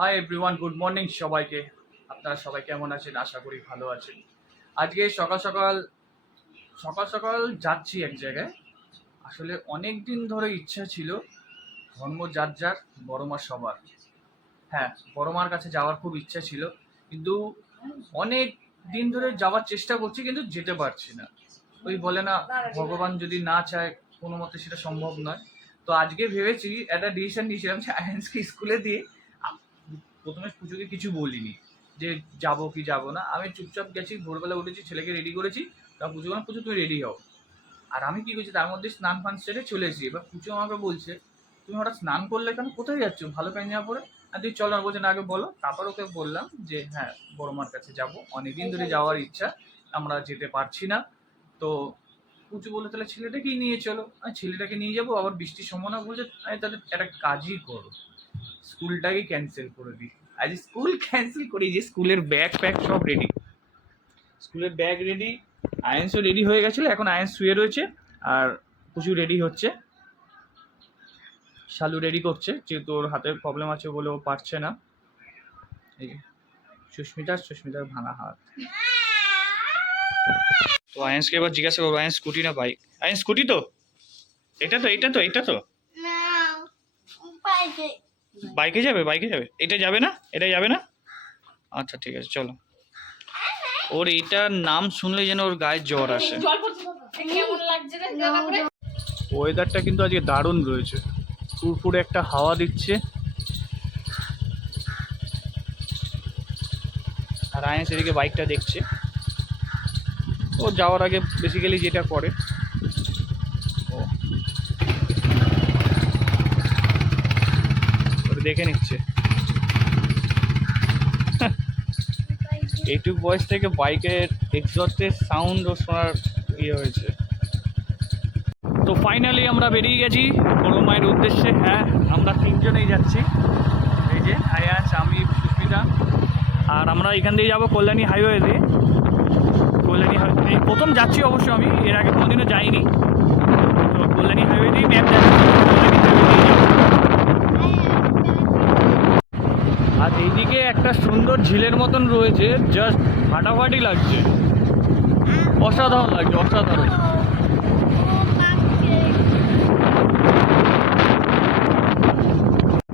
Hi everyone, good morning সবাইকে। আপনারা সবাই কেমন আছেন? আশা করি ভালো আছেন। আজকে সকাল সকাল সকাল সকাল যাচ্ছি এক জায়গায়। আসলে অনেক দিন ধরে ইচ্ছা ছিল, ধর্ম যার যার, বড় মা সবার। হ্যাঁ, বড় মার কাছে যাওয়ার খুব ইচ্ছা ছিল, কিন্তু অনেক দিন ধরে যাওয়ার চেষ্টা করছি, কিন্তু যেতে পারছি না। ওই বলে না, ভগবান যদি না চায় কোনো মতে সেটা সম্ভব নয়। তো আজকে ভেবেছি, একটা ডিসিশন নিয়েছিলাম যে আয়ান্সকে স্কুলে দিয়ে প্রথমে পুজোকে কিছু বলিনি যে যাবো কি যাবো না। আমি চুপচাপ গেছি, ভোরবেলা উঠেছি, ছেলেকে রেডি করেছি। তা পুজো পুজো তুমি রেডি হও। আর আমি কি করছি, তার মধ্যে স্নান ফান সেরে চলে এসেছি। এবার পুজো আমাকে বলছে, তুমি হঠাৎ স্নান করলে কেন, কোথায় যাচ্ছ, ভালো প্যান্ট জামা পরে? আর তুই চলো না, বলছে না আগে বলো। তারপর ওকে বললাম যে হ্যাঁ, বড় মার কাছে যাবো, অনেকদিন ধরে যাওয়ার ইচ্ছা, আমরা যেতে পারছি না। তো পুজো বলে তাহলে ছেলেটাকেই নিয়ে চলো। আমি ছেলেটাকে নিয়ে যাবো, আবার বৃষ্টির সম্ভাবনা বলছে। আমি তাহলে একটা কাজই করো, স্কুলটাকে ক্যান্সেল করে দিই। আজ স্কুল ক্যান্সেল করি, যে স্কুলের ব্যাগ প্যাক সব রেডি, স্কুলের ব্যাগ রেডি, আয়েন্সও রেডি হয়ে গেছিলো। এখন আয়েন্স শুয়ে রয়েছে, আর পুচু রেডি হচ্ছে, শালু রেডি করছে, যেহেতু ওর হাতের প্রবলেম আছে বলে ও পারছে না। এই সুস্মিতার ভাঙা হাত। তো আয়েন্সকে এবার জিজ্ঞাসা করবো, আয়েন্স স্কুটি না বাইক? আয়েন্স স্কুটি তো, এটা তো বাইকে যাবে, এটা যাবে না, এটা যাবে না। আচ্ছা ঠিক আছে, চলো। ওর এইটার নাম শুনলে যেন ওর গায়ে জ্বর আসে। ওয়েদারটা কিন্তু আজকে দারুণ রয়েছে, ফুরফুরে একটা হাওয়া দিচ্ছে। আর আয়েন্স এদিকে বাইকটা দেখছে। ও যাওয়ার আগে বেসিক্যালি যেটা করে, ও দেখে নিচ্ছে। এইটুকু বয়স থেকে বাইকের এক্সস্টের সাউন্ড ও শোনার হয়েছে। তো ফাইনালি আমরা বেরিয়ে গেছি বড় মায়ের উদ্দেশ্যে। হ্যাঁ, আমরা তিনজনেই যাচ্ছি, এই যে আয়াস, আমি, সুস্মিতা। আর আমরা এখান দিয়ে যাবো কল্যাণী হাইওয়ে দিয়ে। প্রথম যাচ্ছি অবশ্য, আমি এর আগে কোনোদিনও যাইনি। তো কল্যাণী হাইওয়ে দিয়ে ম্যাপ যাচ্ছি, আর এইদিকে একটা সুন্দর ঝিলের মতন রয়েছে, জাস্ট ফাটাফাটি লাগছে, অসাধারণ লাগছে, অসাধারণ।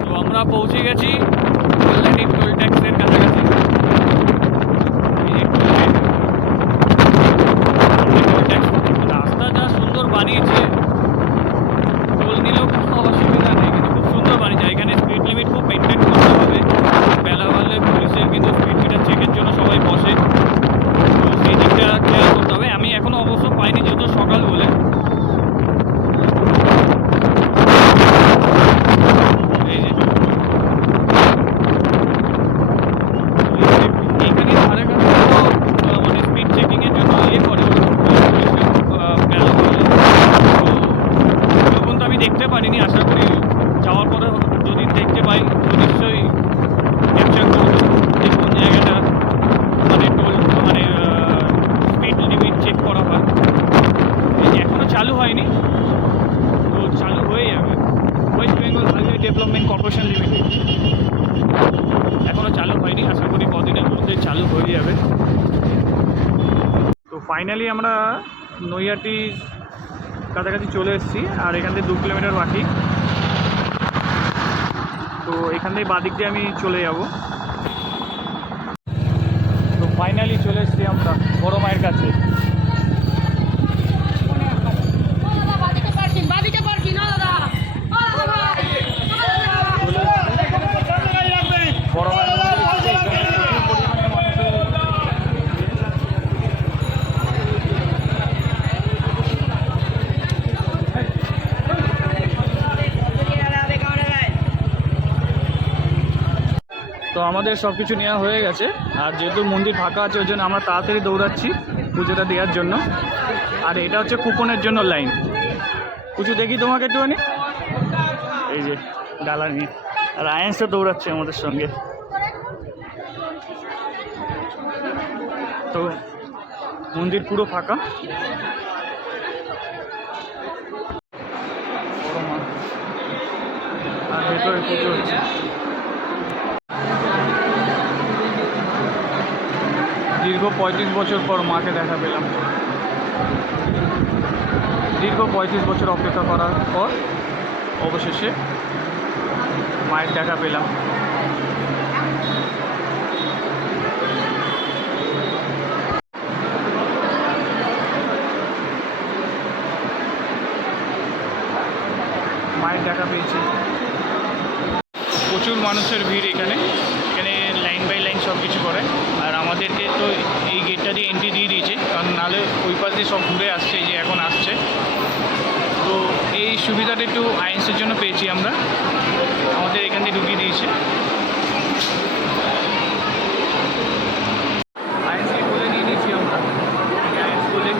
তো আমরা পৌঁছে গেছি কল্যাণী টোল ট্যাক্সের কাছাকাছি। রাস্তা যা সুন্দর বানিয়েছে, টোল নিলেও কোনো অসুবিধা নেই, কিন্তু খুব সুন্দর বানিয়েছে। এখানে স্পিড লিমিট খুব মেনটেন করতে হবে, বেলা হলে পুলিশের কিন্তু স্পিড মিটার চেকের জন্য সবাই বসে, তো সেই দিকটা খেয়াল করতে হবে। আমি এখনো অবশ্য পাইনি, যেহেতু সকাল বলে। এইখানে ধারে কাছে মানে স্পিড চেকিংয়ের জন্য করে বেলা হলে। তখন তো আমি দেখতে পারিনি, আশা করি যাওয়ার পরে যদি দেখতে পাই তো নিশ্চয়ই ক্যাপচার করবো যে কোন জায়গাটা মানে টোল মানে স্পিড লিমিট চেক করা হয়। এখনও চালু হয়নি, তো চালু হয়ে যাবে। West Bengal highway development corporation limited, এখনও চালু হয়নি, আশা করি কদিনের মধ্যেই চালু হয়ে যাবে। তো ফাইনালি আমরা নৈহাটি কাছাকাছি চলে এসেছি, আর এখান থেকে 2 কিলোমিটার বাকি। তো এখান থেকে বাদিক দিয়ে আমি চলে যাব। তো ফাইনালি চলে এসেছি আমরা বড় মায়ের কাছে। বড় মায়ের তো আমাদের সব কিছু নেওয়া হয়ে গেছে, আর যেহেতু মন্দির ফাঁকা আছে ওই জন্য আমরা তাড়াতাড়ি দৌড়াচ্ছি পুজোটা দেওয়ার জন্য। আর এটা হচ্ছে কুপনের জন্য লাইন। কিছু দেখি তোমাকে একটুখানি, এই যে ডালা নিয়ে, আর আয়ান্সও দৌড়াচ্ছে আমাদের সঙ্গে। তো মন্দির পুরো ফাঁকা, আর ভেতরে পুজো হচ্ছে। 35 বছর পর মাকে দেখা পেলাম। দীর্ঘ 35 বছর অপেক্ষা করার পর অবশেষে মায়ের দেখা পেলাম। মায়ের দেখা পেয়েছি। প্রচুর মানুষের ভিড় এখানে লাইন বাই লাইন সব কিছু করে। আর আমাদেরকে তো এই গেটটা দিয়ে এন্ট্রি দিয়ে দিয়েছে, কারণ নাহলে ওই পাশ দিয়ে সব ঘুরে আসছে, এই যে এখন আসছে। তো এই সুবিধাটা একটু আইএনসের জন্য পেয়েছি আমরা, আমাদের এখান দিয়ে ঢুকিয়ে দিয়েছে। আইএনসকে বলে নিয়ে নিয়েছি আমরা, আইএনস বলে।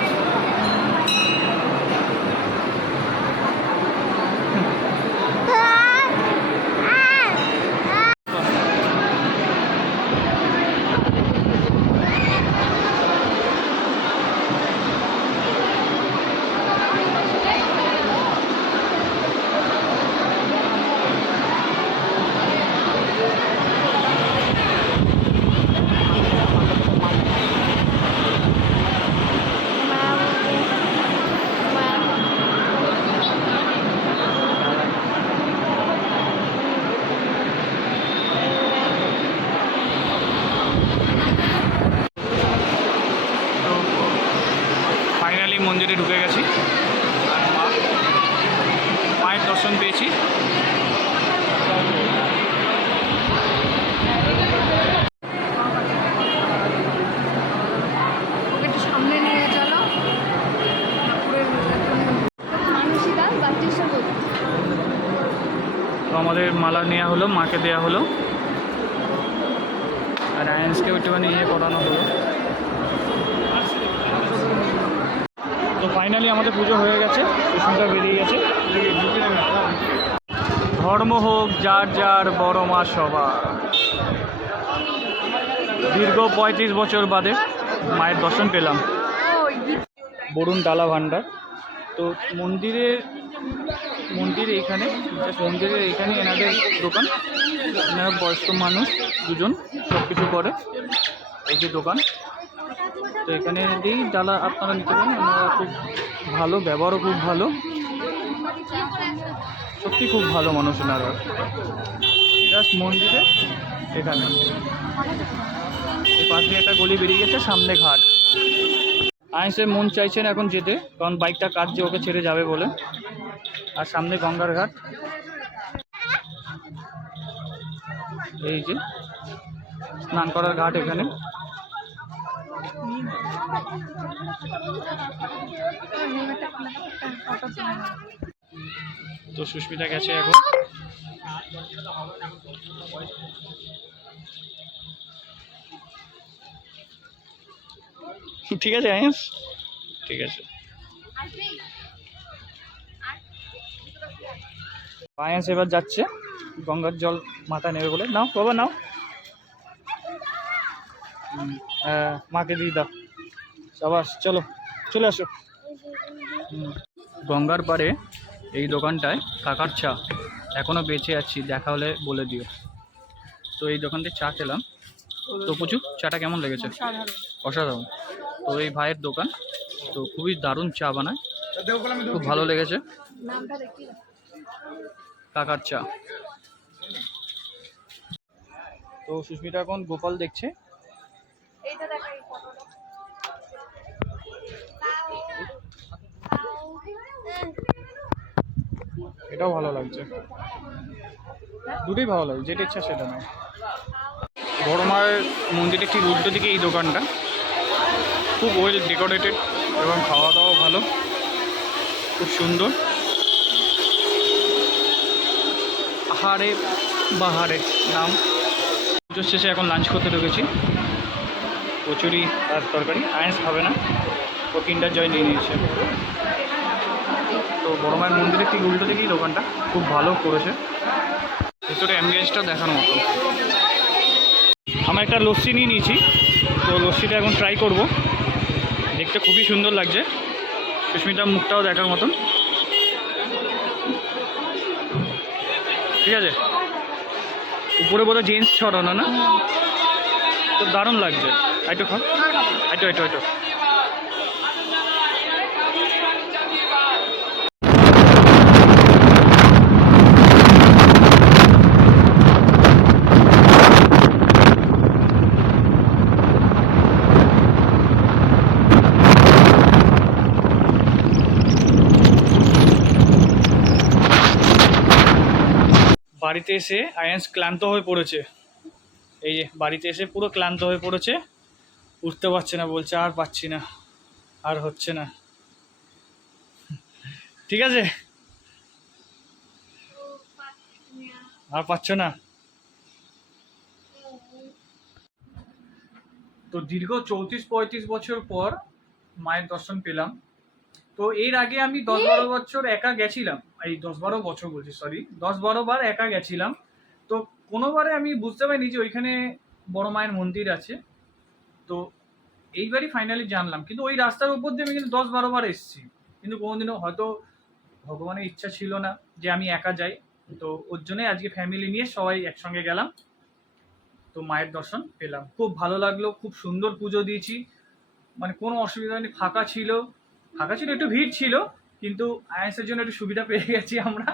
ফাইনালি মন্দিরে ঢুকে গেছি আর মায়ের দর্শন পেয়েছি। সামনে নিয়ে চলো। তো আমাদের মালা নেওয়া হলো, মাকে দেওয়া হলো, আর আয়েন্সকেও একটুখানি করানো হলো। তো ফাইনালি আমাদের পুজো হয়ে গেছে, সুস্মিতা বেরিয়ে গেছে। ধর্ম হোক যার যার, বড় মা সবার। দীর্ঘ 35 বছর বাদে মায়ের দর্শন পেলাম। বরুণ ডালা ভাণ্ডার। তো মন্দিরের এখানে এনাদের দোকান। এনারা বয়স্ক মানুষ দুজন, সব কিছু করে, এই যে দোকান। তো এখানে দিয়েই ডালা আপনারা নিতে পারেন। ওনারা খুব ভালো, ব্যবহারও খুব ভালো, সত্যি খুব ভালো মানুষ ওনারা। জাস্ট মন্দিরে এখানে এই পাশ দিয়ে একটা গলি বেরিয়ে গেছে, সামনে ঘাট। আইসে মন চাইছেন এখন যেতে, কারণ বাইকটা কাটছে, ওকে ছেড়ে যাবে বলে। আর সামনে গঙ্গার ঘাট, এই যে স্নান করার ঘাট এখানে। তো সুস্মিতা গেছে এখন। ঠিক আছে আয়েস, ঠিক আছে। আয়েস এবার যাচ্ছে গঙ্গার জল মাথায় নেবে বলে। নাও বাবা নাও, মাকে দিয়ে দাও। সবাস, চলো চলে আসো। গঙ্গার পাড়ে এই দোকানটায় কাকার চা এখনও বেঁচে আছি, দেখা হলে বলে দিও। তো এই দোকানটায় চা খেলাম। তো প্রচুর চাটা কেমন লেগেছে? অসাধারণ। তো এই ভাইয়ের দোকান, তো খুবই দারুণ চা বানায়, খুব ভালো লেগেছে। কাকার চা। তো সুস্মিতা এখন গোপাল দেখছে। এটাও ভালো লাগছে, দুটোই ভালো লাগে, যেটা ইচ্ছা সেটা নয়। বড় মায়ের মন্দিরের ঠিক উল্টো দিকে এই দোকানটা, খুব ওয়েল ডেকোরেটেড এবং খাওয়া দাওয়া ভালো, খুব সুন্দর। আহারে বাহারে নাম। পুজোর শেষে এখন লাঞ্চ করতে ঢুকেছি। কচুরি আর তরকারি। আয়েস খাবে না, ও কিন্ডার জয় নিয়ে নিয়েছে। তো বড় মায়ের মন্দিরের ঠিক উল্টো দিকেই দোকানটা, খুব ভালো করেছে। ভেতরে অ্যাম্বিয়েন্সটা দেখার মতো। আমরা একটা লস্যি নিয়ে নিয়েছি, তো লস্যিটা এখন ট্রাই করব। দেখতে খুবই সুন্দর লাগছে, সুস্মিতার মুখটাও দেখার মতন। ঠিক আছে, উপরে বোধহয় জিন্স ছড়ানো না, তো দারুণ লাগছে। আইটো খাও, আইটো আইটো আইটো। বাড়িতে এসে আয়ান্স ক্লান্ত হয়ে পড়েছে। এই যে বাড়িতে এসে পুরো ক্লান্ত হয়ে পড়েছে, উঠতে পারছে না, বলছে আর পাচ্ছি না, আর হচ্ছে না। ঠিক আছে, আর পাচ্ছ না। তো দীর্ঘ 34-35 বছর পর মায়ের দর্শন পেলাম। তো এর আগে আমি 10-12 বছর একা গেছিলাম, এই 10-12 বছর বলছি, সরি 10-12 বার একা গেছিলাম। তো কোনোবারে আমি বুঝতে পারিনি যে ওইখানে বড় মায়ের মন্দির আছে। তো এইবারই ফাইনালি জানলাম, কিন্তু ওই রাস্তার উপর দিয়ে আমি কিন্তু 10-12 বার এসেছি, কিন্তু কোনোদিনও হয়তো ভগবানের ইচ্ছা ছিল না যে আমি একা যাই। তো ওর জন্যই আজকে ফ্যামিলি নিয়ে সবাই একসঙ্গে গেলাম। তো মায়ের দর্শন পেলাম, খুব ভালো লাগলো, খুব সুন্দর পুজো দিয়েছি, মানে কোনো অসুবিধা নেই। ফাঁকা ছিল, ফাঁকা ছিল, একটু ভিড় ছিল, কিন্তু আয়ান্সের জন্য একটু সুবিধা পেয়ে গেছি আমরা,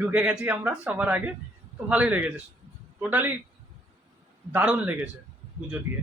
ঢুকে গেছি আমরা সবার আগে। তো ভালোই লেগেছে, টোটালি দারুণ লেগেছে পুজো দিয়ে।